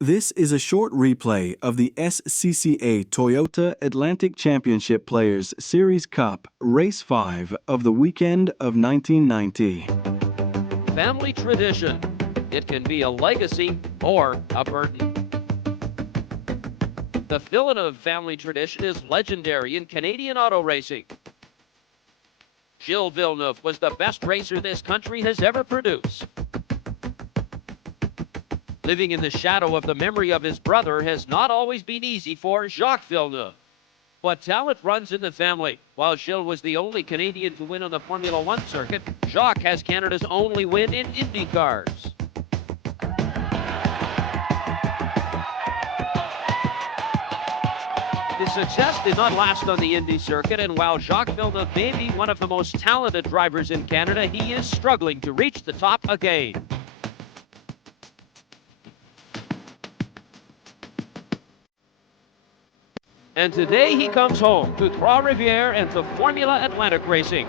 This is a short replay of the SCCA Toyota Atlantic Championship Players Series Cup Race 5 of the weekend of 1990. Family tradition. It can be a legacy or a burden. The Villeneuve family tradition is legendary in Canadian auto racing. Gilles Villeneuve was the best racer this country has ever produced. Living in the shadow of the memory of his brother has not always been easy for Jacques Villeneuve. But talent runs in the family. While Gilles was the only Canadian to win on the Formula One circuit, Jacques has Canada's only win in Indy cars. His success did not last on the Indy circuit, and while Jacques Villeneuve may be one of the most talented drivers in Canada, he is struggling to reach the top again. And today he comes home to Trois Rivières and to Formula Atlantic racing.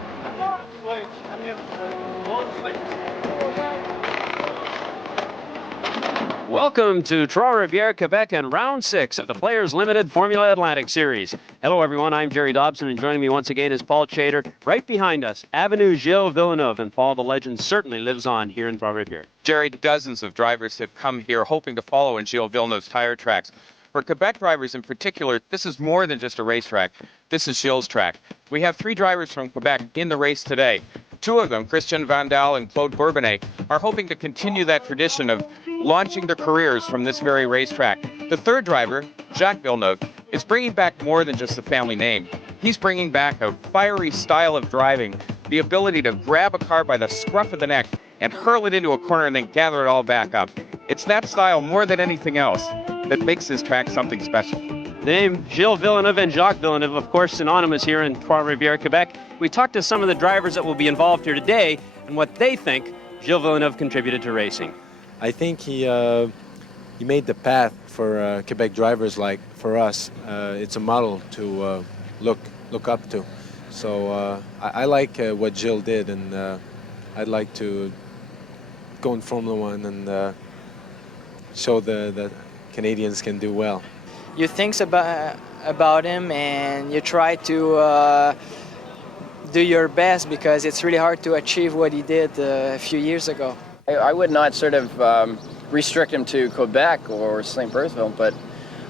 Welcome to Trois Rivières, Quebec, and round 6 of the Players Limited Formula Atlantic Series. Hello everyone, I'm Jerry Dobson, and joining me once again is Paul Chater. Right behind us, Avenue Gilles Villeneuve, and Paul, the legend certainly lives on here in Trois Rivières. Jerry, dozens of drivers have come here hoping to follow in Gilles Villeneuve's tire tracks. For Quebec drivers in particular, this is more than just a racetrack. This is Gilles' track. We have 3 drivers from Quebec in the race today. 2 of them, Christian Vandal and Claude Bourbonnais, are hoping to continue that tradition of launching their careers from this very racetrack. The 3rd driver, Jacques Villeneuve, is bringing back more than just the family name. He's bringing back a fiery style of driving, the ability to grab a car by the scruff of the neck and hurl it into a corner and then gather it all back up. It's that style more than anything else that makes this track something special. The name Gilles Villeneuve and Jacques Villeneuve, of course, synonymous here in Trois Rivières, Quebec. We talked to some of the drivers that will be involved here today and what they think Gilles Villeneuve contributed to racing. I think he made the path for Quebec drivers like for us. It's a model to look up to. So I like what Gilles did, and I'd like to go in Formula One and show the Canadians can do well. You think about him and you try to do your best, because it's really hard to achieve what he did a few years ago. I would not sort of restrict him to Quebec or St. Bertheville, but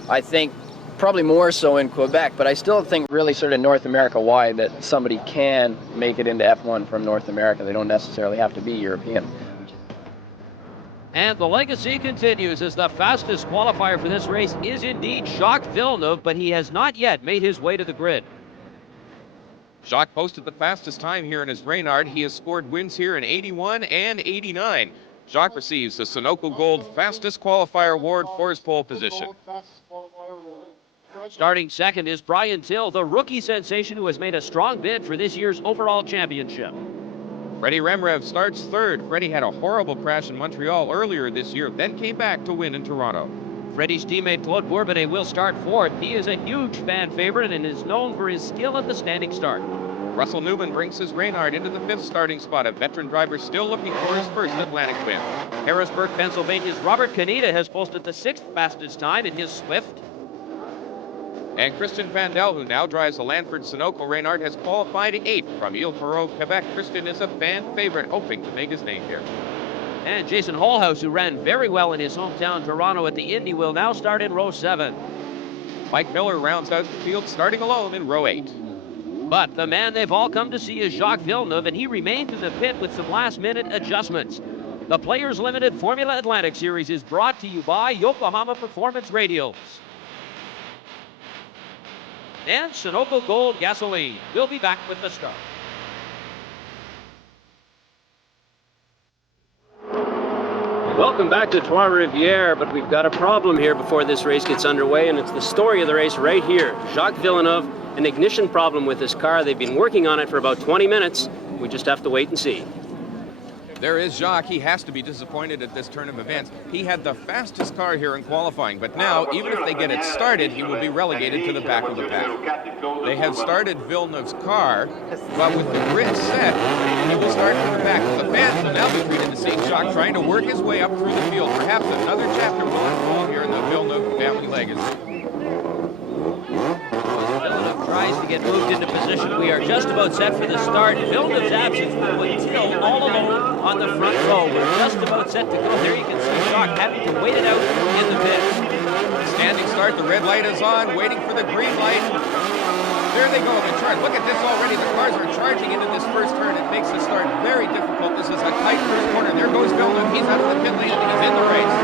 I think probably more so in Quebec, but I still think really sort of North America wide that somebody can make it into F1 from North America. They don't necessarily have to be European. And the legacy continues as the fastest qualifier for this race is indeed Jacques Villeneuve, but he has not yet made his way to the grid. Jacques posted the fastest time here in his Reynard. He has scored wins here in 81 and 89. Jacques receives the Sunoco Gold Fastest Qualifier Award for his pole position. Starting second is Brian Till, the rookie sensation who has made a strong bid for this year's overall championship. Freddy Rhemrev starts 3rd. Freddy had a horrible crash in Montreal earlier this year, then came back to win in Toronto. Freddy's teammate Claude Bourbonnais will start 4th. He is a huge fan favorite and is known for his skill at the standing start. Russell Newman brings his Reynard into the 5th starting spot. A veteran driver still looking for his first Atlantic win. Harrisburg, Pennsylvania's Robert Kaneda has posted the 6th fastest time in his Swift. And Christian Vandal, who now drives the Lanford Sunoco Reynard, has qualified 8th from Ile-Perrot, Quebec. Christian is a fan favorite, hoping to make his name here. And Jason Holehouse, who ran very well in his hometown Toronto at the Indy, will now start in row 7. Mike Miller rounds out the field, starting alone in row 8. But the man they've all come to see is Jacques Villeneuve, and he remained in the pit with some last-minute adjustments. The Players Limited Formula Atlantic Series is brought to you by Yokohama Performance Radios and Sunoco Gold Gasoline. We'll be back with the start. Welcome back to Trois Rivières, but we've got a problem here before this race gets underway, and it's the story of the race right here. Jacques Villeneuve, an ignition problem with his car. They've been working on it for about 20 minutes. We just have to wait and see. There is Jacques. He has to be disappointed at this turn of events. He had the fastest car here in qualifying, but now, even if they get it started, he will be relegated to the back of the pack. They have started Villeneuve's car, but with the grid set, he will start from the back. The fans will now be treated to seeing Jacques trying to work his way up through the field. Perhaps another chapter will unfold here in the leg is. Villeneuve tries to get moved into position. We are just about set for the start. Villeneuve's absence will put Till all alone on the front row. We're just about set to go. There you can see Jacques having to wait it out in the pit. Standing start, the red light is on, waiting for the green light. There they go, the charge. Look at this already. The cars are charging into this first turn. It makes the start very difficult. This is a tight first corner. There goes Villeneuve. He's out of the pit lane and he's in the race.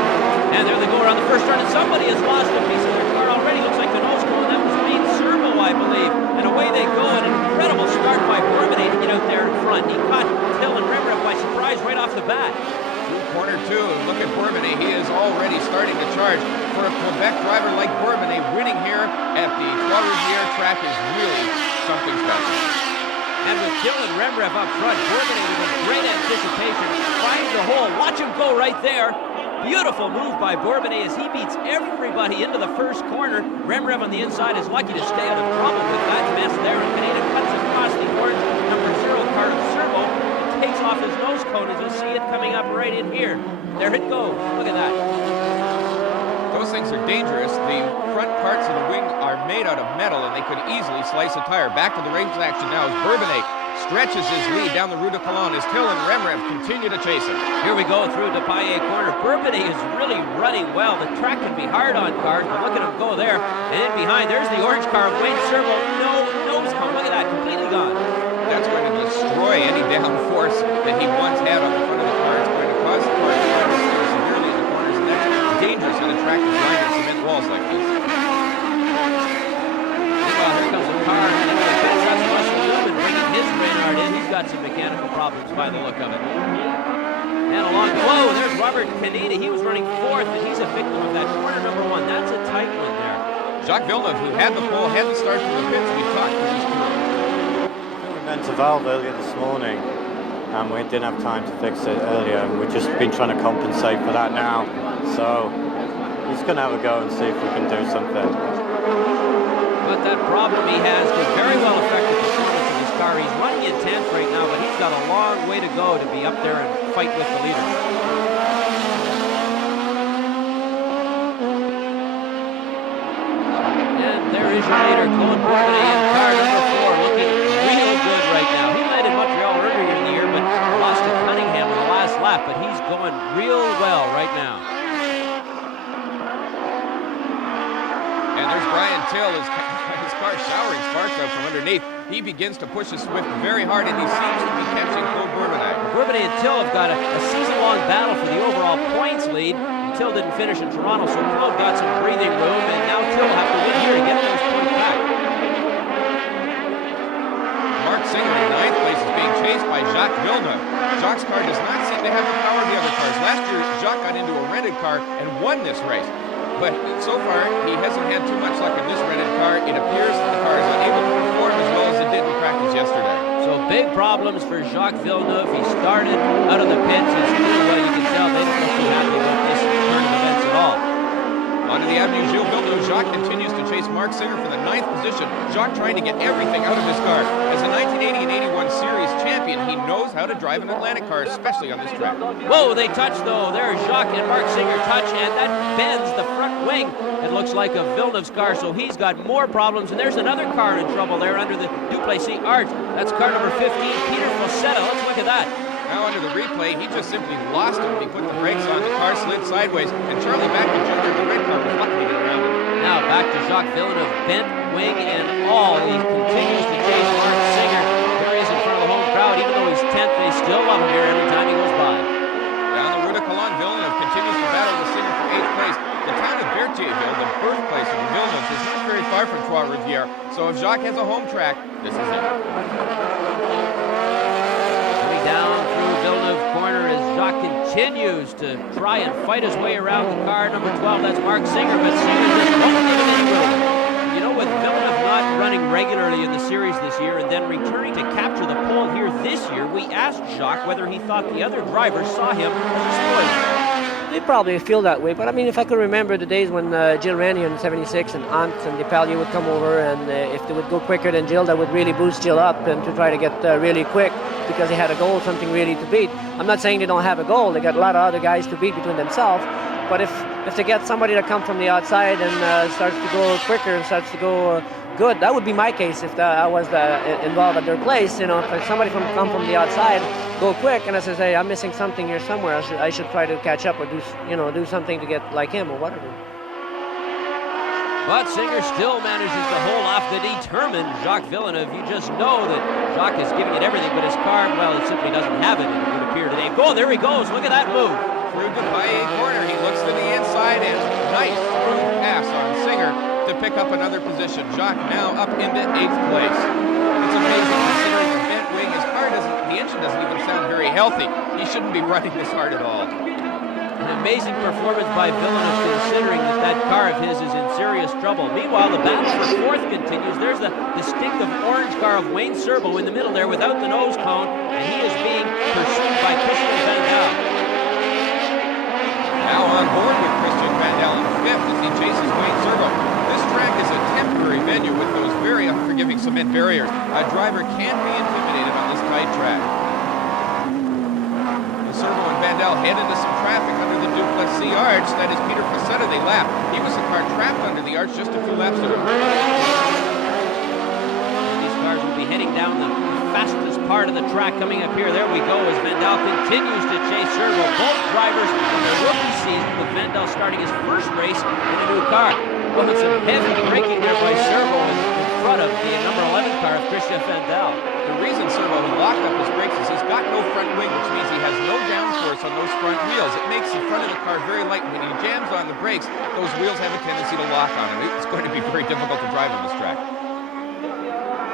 And there they go around the first turn, and somebody has lost a piece of their car already. Looks like the nose cone. That was Cerbo, I believe. And away they go. An incredible start by Bourbonnais to get out there in front. He caught Till and Rhemrev by surprise right off the bat. Corner two, look at Bourbonnais. He is already starting to charge. For a Quebec driver like Bourbonnais, winning here at the Trois Rivières track is really something special. And with Till and Rhemrev up front, Bourbonnais with great anticipation finds the hole. Watch him go right there. Beautiful move by Bourbonnais as he beats everybody into the first corner. Rhemrev on the inside is lucky to stay out of trouble with that mess there. And Kaneda cuts across the orange number 0 car of Cerbo. Takes off his nose cone as you see it coming up right in here. There it goes. Look at that. Those things are dangerous. The front parts of the wing are made out of metal and they could easily slice a tire. Back to the race action now as Bourbonnais stretches his lead down the Rue de Colonne as Till and Rhemrev continue to chase him. Here we go through the Paillet corner. Bourbonnais is really running well. The track can be hard on cars, but look at him go there. And in behind, there's the orange car of Wayne Cerbo. No nose cone. Look at that. Completely gone. That's going to destroy any downforce that he once had on the front of the car. It's going to cause the car to slide severely in the corners, and that's dangerous on a track designed to cement walls like this. Well, here comes the car. That's Russell Newman bringing his Reynard in. He's got some mechanical problems by the look of it. And along, whoa, there's Robert Kaneda. He was running fourth, and he's a victim of that corner number 1. That's a tight one there. Jacques Villeneuve, who had the pole, had the start from the pits. We talked to these two. We went to Valve earlier this morning and we didn't have time to fix it earlier, and we've just been trying to compensate for that now. So he's going to have a go and see if we can do something. But that problem he has could very well affect the performance of his car. He's running in 10th right now, but he's got a long way to go to be up there and fight with the leader. And there is your leader, Claude Bourbonnais, in car number 4, looking real good right now. He led in Montreal earlier in the year, but lost to Cunningham in the last lap, but he's going real well right now. And there's Brian Till, his car showering sparks out from underneath. He begins to push his Swift very hard, and he seems to be catching Claude Bourbonnais. Bourbonnais and Till have got a season-long battle for the overall points lead. Till didn't finish in Toronto, so Claude got some breathing room, and now Till will have to win here to get those points back. Mark Singer in 9th place is being chased by Jacques Villeneuve. Jacques' car does not seem to have the power of the other cars. Last year, Jacques got into a rented car and won this race. But so far, he hasn't had too much luck in this rented car. It appears that the car is unable to perform as well as it did in practice yesterday. So big problems for Jacques Villeneuve. He started out of the pits, and well, you can tell they don't look too happy about this turn of events at all. Onto the avenue, Gilles Villeneuve. Jacques continues to chase Mark Singer for the 9th position. Jacques trying to get everything out of his car. As a 1980 and 81 series champion, he knows how to drive an Atlantic car, especially on this track. Whoa, they touch though. There's Jacques and Mark Singer touch, and that bends the front wing. It looks like a Villeneuve's car, so he's got more problems. And there's another car in trouble there under the Duplessis arch. That's car number 15, Peter Faucetta. Let's look at that. Now under the replay, he just simply lost him. He put the brakes on, the car slid sideways, and Charlie Batka Jr. in the red car was lucky to get around him. Now back to Jacques Villeneuve, bent wing and all. He continues to chase Mark Singer. There he is in front of the home crowd. Even though he's 10th, they still love him here every time he goes by. Down the Rue de Colonne, Villeneuve continues to battle with Singer for 8th place. The town of Berthierville, the birthplace of the Villeneuves, is not very far from Trois Rivières. So if Jacques has a home track, this is it. Coming down through Villeneuve corner as Jacques continues to try and fight his way around the car. Number 12, that's Mark Singer, but Singer just won't give him any room. You know, with Villeneuve not running regularly in the series this year and then returning to capture the pole here this year, we asked Jacques whether he thought the other drivers saw him as a spoiler. They probably feel that way, but I mean, if I could remember the days when Gilles Villeneuve in 76 and Ant and Depailler would come over, and if they would go quicker than Gilles, that would really boost Gilles up and to try to get really quick because he had a goal, something really to beat. I'm not saying they don't have a goal. They got a lot of other guys to beat between themselves, but if if they get somebody to come from the outside and starts to go quicker and starts to go good, that would be my case if I was involved at their place. You know, if somebody come from the outside, go quick, and I says, hey, I'm missing something here somewhere. I should try to catch up or do something to get like him or whatever. But Singer still manages to hold off the determined Jacques Villeneuve. You just know that Jacques is giving it everything, but his car, well, it simply doesn't have it, it would appear today. Oh, there he goes. Look at that move. Through Duplessis corner, he looks to the inside, and nice smooth pass on Singer to pick up another position. Jacques now up into 8th place. It's amazing considering the bent wing. His car the engine doesn't even sound very healthy. He shouldn't be running this hard at all. An amazing performance by Villeneuve considering that car of his is in serious trouble. Meanwhile, the battle for 4th continues. There's the distinctive orange car of Wayne Cerbo in the middle there without the nose cone, and he is being pursued by Christian Vandal. Now on board with Christian Vandal in 5th as he chases Wayne Cerbo. This track is a temporary venue with those very unforgiving cement barriers. A driver can't be intimidated on this tight track. Cerbo and Vandal head into some traffic under the Duplessis arch. That is Peter Faucetta. They lap. He was the car trapped under the arch just a few laps ago. These cars will be heading down the fastest part of the track coming up here. There we go as Vandal continues to chase Cerbo. Both drivers in their rookie season with Vandal starting his first race in a new car. Well, it's some heavy braking there by Cerbo in front of the number 11 car of Christian Vandal. The reason Cerbo has locked up his brakes is he's got no front wing, which means he has no downforce on those front wheels. It makes the front of the car very light. When he jams on the brakes, those wheels have a tendency to lock on him. It's going to be very difficult to drive on this track.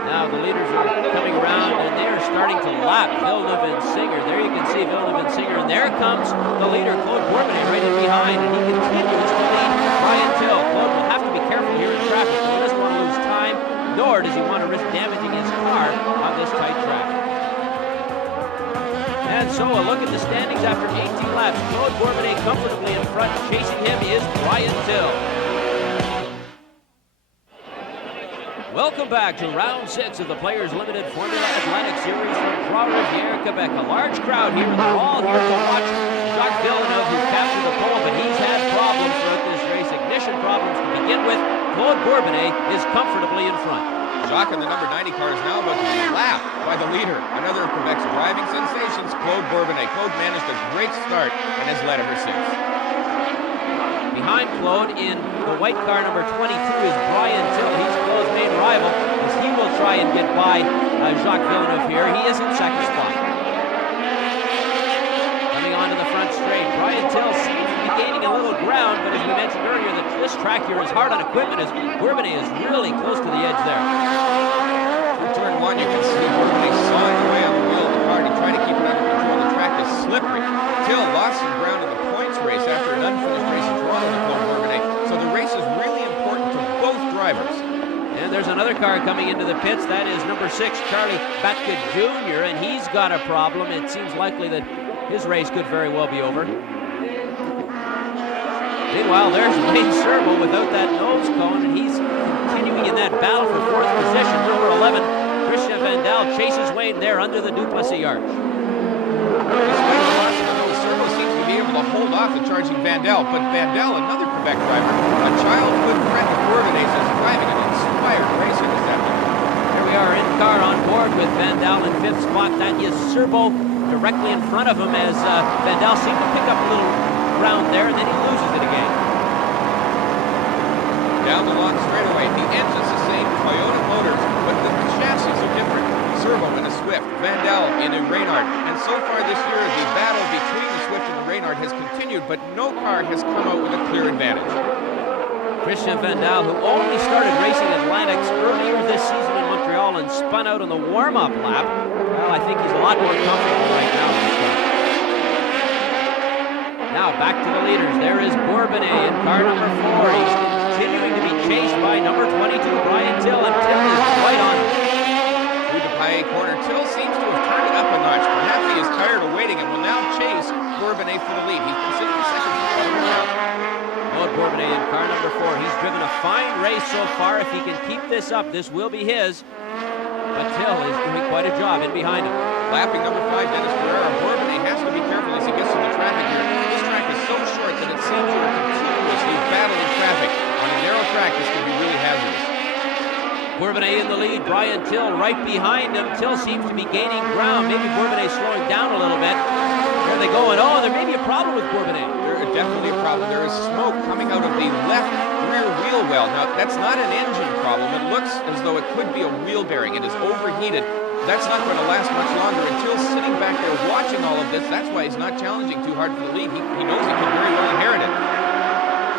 Now the leaders are coming around and they are starting to lap Villeneuve and Singer. There you can see Villeneuve and Singer, and there comes the leader, Claude Bourbonnais, right in behind, and he continues to lead Brian Till. Claude will have to be careful here in traffic. He doesn't want to lose time, nor does he want to risk damaging his car on this tight track. And so a look at the standings after 18 laps. Claude Bourbonnais comfortably in front. Chasing him is Brian Till. Welcome back to round 6 of the Players Limited Formula Atlantic Series from Trois Rivières, Quebec. A large crowd here, and they're all here to watch Jacques Villeneuve, who captured the pole, but he's had problems throughout this race. Ignition problems to begin with. Claude Bourbonnais is comfortably in front. Jacques in the number 90 car is now about to be lapped by the leader. Another of Quebec's driving sensations, Claude Bourbonnais. Claude managed a great start and has led ever since. Behind Claude in the white car number 22 is Brian Till. He's Claude's main rival as he will try and get by Jacques Villeneuve here. He is in second spot. Coming onto the front straight, Brian Till seems to be gaining a little ground, but as we mentioned earlier, this track here is hard on equipment as Bourbonnais is really close to the edge there. In turn 1, you can see Bourbonnais sawing away on the wheel of the car to try to keep it under control. The track is slippery. Till lost some ground in the points race after an unfinished race in Toronto with Claude Bourbonnais. So the race is really important to both drivers. And there's another car coming into the pits. That is number 6, Charlie Batka Jr., and he's got a problem. It seems likely that his race could very well be over. Meanwhile, there's Wayne Cerbo without that nose cone, and he's continuing in that battle for 4th position. Number 11, Christian Vandal chases Wayne there under the Duplessis arch. Cerbo seems to be able to hold off the charging Vandal, but Vandal, another Quebec driver, a childhood friend of Bourbonnais, is driving an inspired racer this afternoon. Here we are in car on board with Vandal in 5th spot. That is Cerbo directly in front of him as Vandal seemed to pick up a little ground there, and then he loses it again. Down the long straightaway, the engine's the same, Toyota Motors, but the chassis are different. Cerbo in a Swift, Vandal in a Reynard, and so far this year, the battle between the Swift and the Reynard has continued, but no car has come out with a clear advantage. Christian Vandal, who only started racing Atlantics earlier this season in Montreal and spun out on the warm-up lap, well, I think he's a lot more comfortable right now in this car. Now back to the leaders. There is Bourbonnais in car number 4. He's continuing to be chased by number 22, Brian Till, and Till is right on him. Through the Paillet corner, Till seems to have turned it up a notch. Perhaps he is tired of waiting and will now chase Bourbonnais for the lead. He's been sitting in second for now. Claude Bourbonnais in car number 4. He's driven a fine race so far. If he can keep this up, this will be his. But Till is doing quite a job in behind him. Lapping number 5, Dennis Ferreira. Bourbonnais has to be careful as he gets to the traffic here. This track is so short that it seems you are continually Bourbonnais in the lead, Brian Till right behind him. Till seems to be gaining ground. Maybe Bourbonnais slowing down a little bit. Where are they going? Oh, there may be a problem with Bourbonnais. There is definitely a problem. There is smoke coming out of the left rear wheel well. Now, that's not an engine problem. It looks as though it could be a wheel bearing. It is overheated. That's not going to last much longer. Until sitting back there watching all of this, that's why he's not challenging too hard for the lead. He knows he can very well inherit it.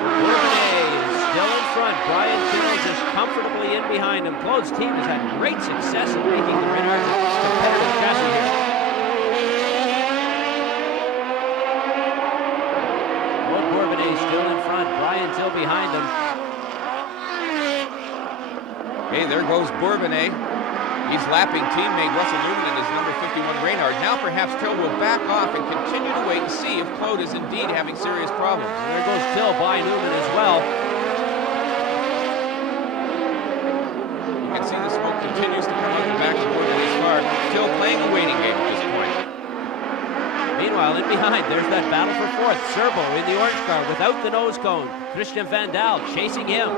Bourbonnais is still in front. Brian Till just comfortably in behind him. Claude's team has had great success in making the Renard competitive chassis here. Claude Bourbonnais still in front. Brian Till behind him. Okay, there goes Bourbonnais. He's lapping teammate Russell Newman and his number 51 Reynard. Now perhaps Till will back off and continue to wait and see if Claude is indeed having serious problems. And there goes Till by Newman as well. You can see the smoke continues to come out the back of Bourbonnais' car. Till playing a waiting game at this point. Meanwhile, in behind, there's that battle for fourth. Cerbo in the orange car without the nose cone. Christian Vandal chasing him.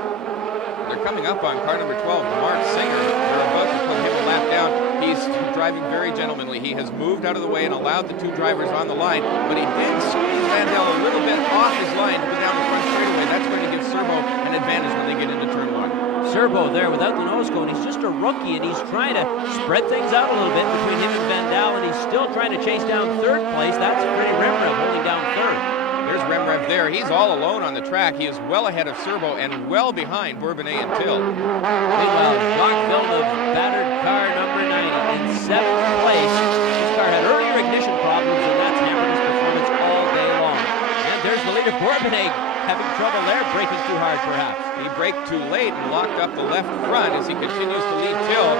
They're coming up on car number 12, Mark Singer. They're about to put him a lap down. He's driving very gentlemanly. He has moved out of the way and allowed the two drivers on the line, but he did squeeze Vandal a little bit off his line to go down the front straightaway. That's going to give Cerbo an advantage when they get into turn one. Cerbo there without the nose cone. He's just a rookie, and he's trying to spread things out a little bit between him and Vandal, and he's still trying to chase down third place. That's Freddy Rhemrev holding down third. There's Rhemrev there. He's all alone on the track. He is well ahead of Cerbo and well behind Bourbonnais and Till. Meanwhile, Jacques Villeneuve, battered car number 90 in 7th place. His car had earlier ignition problems, and that's hampered his performance all day long. And there's the leader, Bourbonnais, having trouble there, braking too hard perhaps. He braked too late and locked up the left front as he continues to lead Till.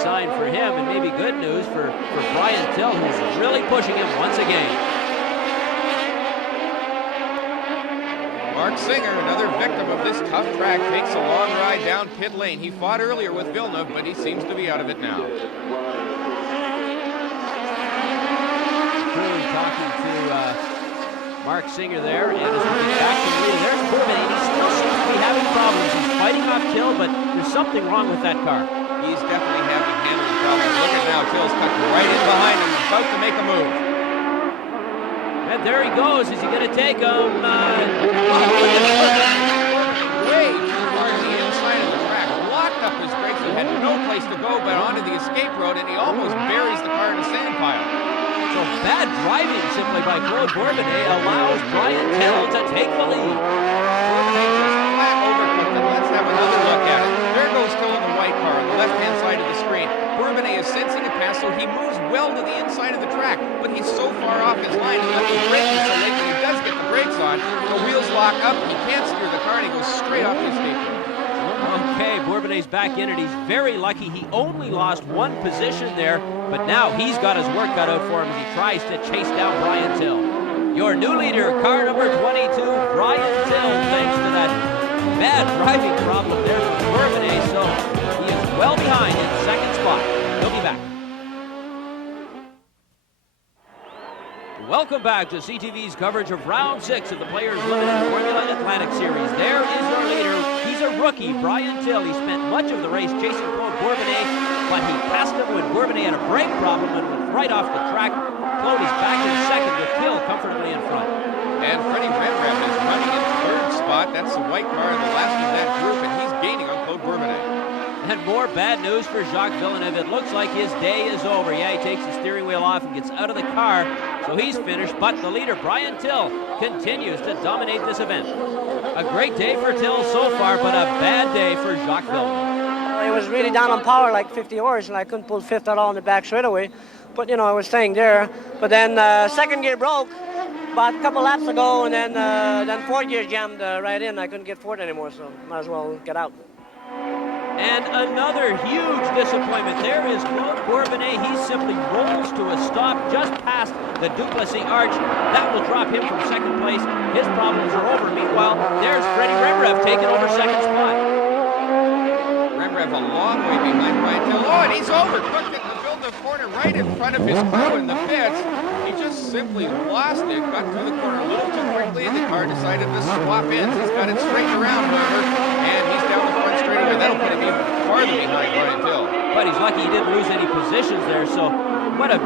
Sign for him, and maybe good news for Brian Till, who's really pushing him once again. Mark Singer, another victim of this tough track, takes a long ride down pit lane. He fought earlier with Villeneuve, but he seems to be out of it now. Talking to Mark Singer there, and as we get back to the lead, there's Bourbonnais. He still seems to be having problems. He's fighting off Till, but there's something wrong with that car. He's definitely having handling problems. Look at now, Till's cut right in behind him, about to make a move. And there he goes. Is he going to take him? Way too hard to the inside of the track. Locked up his brakes and had no place to go but onto the escape road, and he almost buries the car in a sand pile. So bad driving simply by Claude Bourbonnais allows Brian Till to take the lead. Bourbonnais just flat overcooked it. Let's have another look at it. There goes Till in the white car on the left-hand side of the screen. Bourbonnais is sensing a pass, so he moves well to the inside of the track, but he's so far off his line, he left the braking so late when he does get the brakes on, the wheels lock up, he can't steer the car, and he goes straight off the escape road. Okay, Bourbonnais back in it. He's very lucky. He only lost one position there, but now he's got his work cut out for him as he tries to chase down Brian Till. Your new leader, car number 22, Brian Till, thanks to that bad driving problem there from Bourbonnais, so he is well behind in second spot. He'll be back. Welcome back to CTV's coverage of Round 6 of the Players Limited Formula Atlantic Series. There is your leader. He's a rookie, Brian Till. He spent much of the race chasing Claude Bourbonnais, but he passed him when Bourbonnais had a brake problem and went right off the track. Claude is back in second with Till comfortably in front. And Freddy Rhemrev is running in third spot. That's the white car in the last of that group, and he's gaining on Claude Bourbonnais. And more bad news for Jacques Villeneuve. It looks like his day is over. Yeah, he takes the steering wheel off and gets out of the car, so he's finished. But the leader, Brian Till, continues to dominate this event. A great day for Till so far, but a bad day for Jacques Villeneuve. It was really down on power, like 50 hours, and I couldn't pull fifth at all in the back straightaway. But, you know, I was staying there. But then second gear broke about a couple laps ago, and then fourth gear jammed right in. I couldn't get fourth anymore, so might as well get out. And another huge disappointment. There is Claude Bourbonnais. He simply rolls to a stop just past the Duplessis arch. That will drop him from second place. His problems are over. Meanwhile, there's Freddy Rhemrev taking over second spot. Rhemrev a long way behind Brian Till. Oh, and he's overcooked it in the Villeneuve corner right in front of his crew in the pits. He just simply lost it, got through the corner a little too quickly, and the car car decided to swap ends. He's got it straightened around, however, and he's down the front straightaway. That'll put him even farther behind Brian Till. But he's lucky he didn't lose any positions there, so what a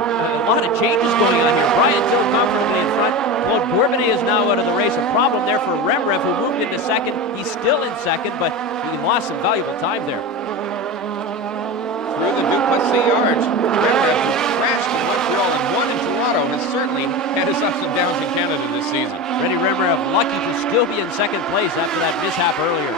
lot of changes going on here. Brian Till comfortably in front. Claude Bourbonnais is now out of the race. A problem there for Rhemrev, who moved into second. He's still in second, but he lost some valuable time there. Through the Duplessis Arch, Rhemrev crashed in Montreal and won in Toronto, has certainly had his ups and downs in Canada this season. Freddy Rhemrev lucky to still be in second place after that mishap earlier.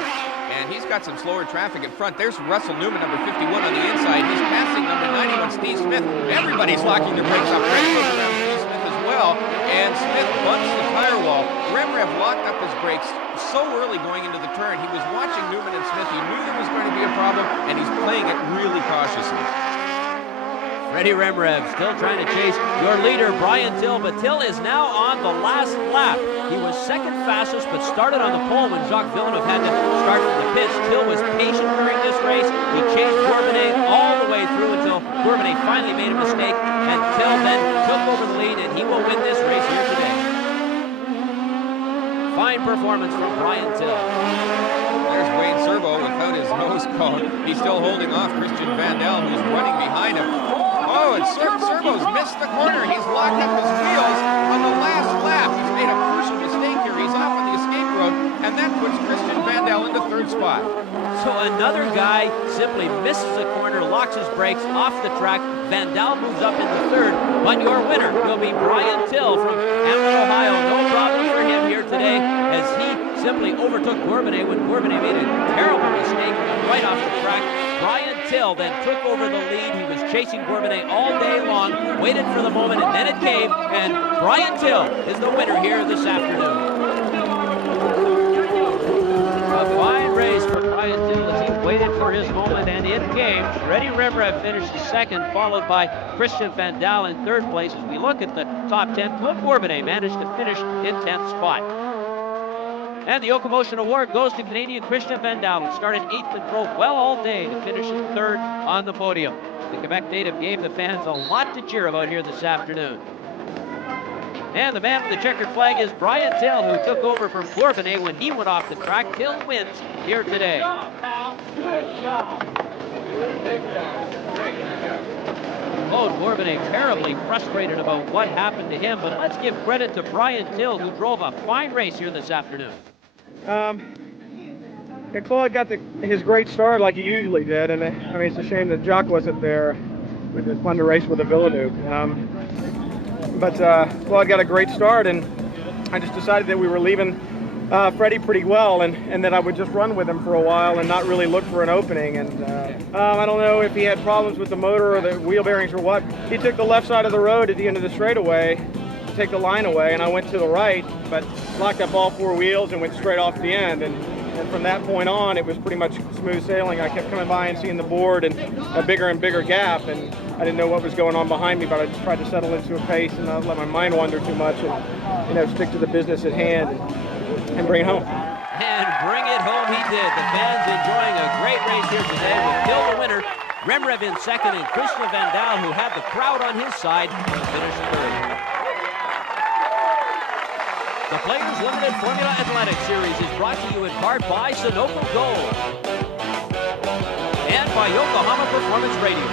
And he's got some slower traffic in front. There's Russell Newman, number 51 on the inside. He's passing number 91, Steve Smith. Everybody's locking their brakes up right close around Steve Smith as well. And Smith bumps the tire wall. Rhemrev locked up his brakes so early going into the turn. He was watching Newman and Smith. He knew there was going to be a problem, and he's playing it really cautiously. Freddy Rhemrev still trying to chase your leader, Brian Till, but Till is now on the last lap. He was second fastest, but started on the pole when Jacques Villeneuve had to start from the pits. Till was patient during this race. He chased Bourbonnais all the way through until Bourbonnais finally made a mistake, and Till then took over the lead, and he will win this race here today. Fine performance from Brian Till. There's Wayne Cerbo without his nose cone. He's still holding off Christian Vandal, who's running behind him. Oh, and Cerbo's missed the corner. He's locked up his wheels on the last lap. He's made a crucial mistake here. He's off on the escape road, and that puts Christian Vandal into third spot. So another guy simply misses a corner, locks his brakes off the track. Vandal moves up into third, but your winner will be Brian Till from Hamilton, Ohio. No problem for him here today as he simply overtook Bourbonnais when Bourbonnais made a terrible mistake right off the track. Brian Till then took over the lead. He was chasing Bourbonnais all day long, waited for the moment, and then it came, and Brian Till is the winner here this afternoon. A fine race for Brian Till as he waited for his moment, and it came. Freddy Rhemrev finished second, followed by Christian Vandal in third place. As we look at the top 10, Claude Bourbonnais managed to finish in 10th spot. And the Yokomotion Award goes to Canadian Christian Vandal, who started 8th and drove well all day to finish in third on the podium. The Quebec native gave the fans a lot to cheer about here this afternoon. And the man with the checkered flag is Brian Till, who took over from Bourbonnais when he went off the track. Till wins here today. Claude Bourbonnais terribly frustrated about what happened to him, but let's give credit to Brian Till, who drove a fine race here this afternoon. Claude got his great start like he usually did, and I mean, it's a shame that Jacques wasn't there. It was fun to race with a Villeneuve. But Claude got a great start, and I just decided that we were leaving Freddy pretty well, and that I would just run with him for a while and not really look for an opening. And I don't know if he had problems with the motor or the wheel bearings or what. He took the left side of the road at the end of the straightaway to take the line away, and I went to the right, but locked up all four wheels and went straight off the end. And from that point on, it was pretty much smooth sailing. I kept coming by and seeing the board and a bigger and bigger gap, and I didn't know what was going on behind me, but I just tried to settle into a pace and not let my mind wander too much, and stick to the business at hand and bring it home. And bring it home he did. The fans enjoying a great race here today with Till the winner, Rhemrev in second, and Christian Vandal, who had the crowd on his side, finished third. The Players Limited Formula Atlantic Series is brought to you in part by Sunoco Gold and by Yokohama Performance Radio.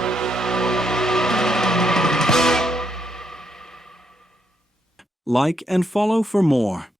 Like and follow for more.